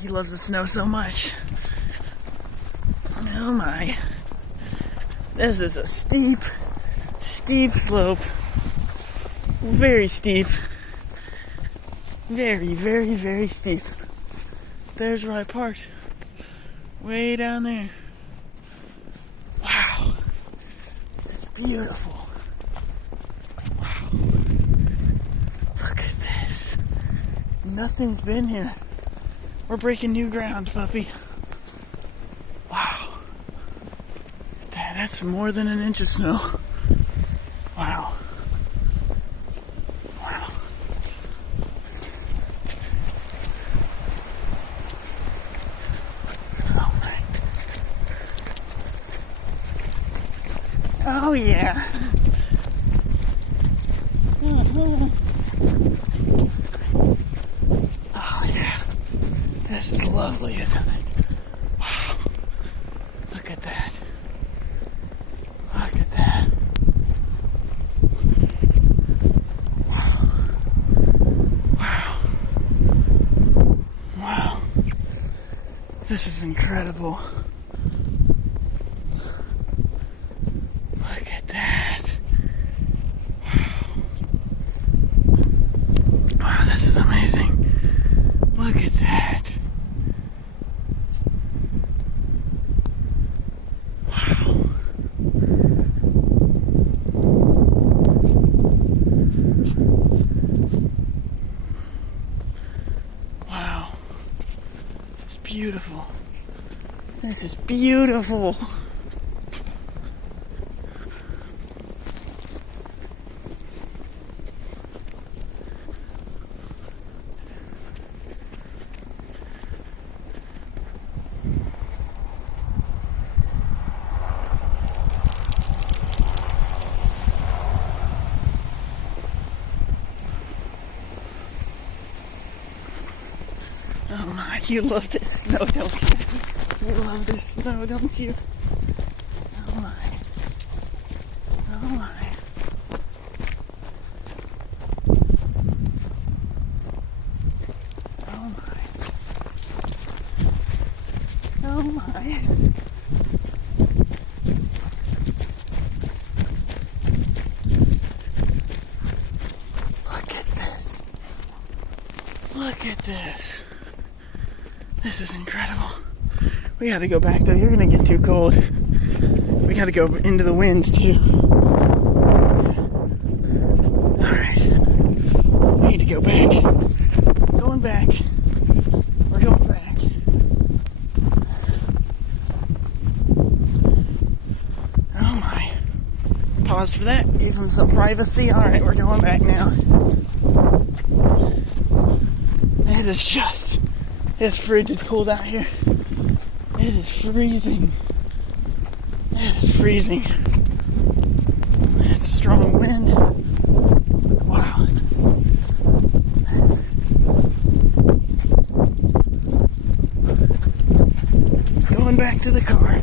He loves the snow so much. Oh my. This is a steep slope. Very steep. Very, very, very steep. There's where I parked. Way down there. Wow. This is beautiful. Wow. Look at this. Nothing's been here. We're breaking new ground, puppy. Wow. That's more than an inch of snow. Wow. Wow. Oh my. Oh yeah. Oh yeah. This is lovely, isn't it? Wow. Look at that. Look at that. Wow. Wow. Wow. This is incredible. Look at that. Wow. Wow, this is amazing. Look at that. Wow. Wow. It's beautiful. This is beautiful. Oh my, you love this snow, don't you? You love this snow, don't you? Oh my. Oh my. Oh my. Oh my. Look at this. Look at this. This is incredible. We gotta go back though. You're gonna get too cold. We gotta go into the wind too. Alright. We need to go back. Going back. We're going back. Oh my. Paused for that. Gave him some privacy. Alright, we're going back now. It is just... It's frigid cold out here. It is freezing. It is freezing. It's a strong wind. Wow. Going back to the car.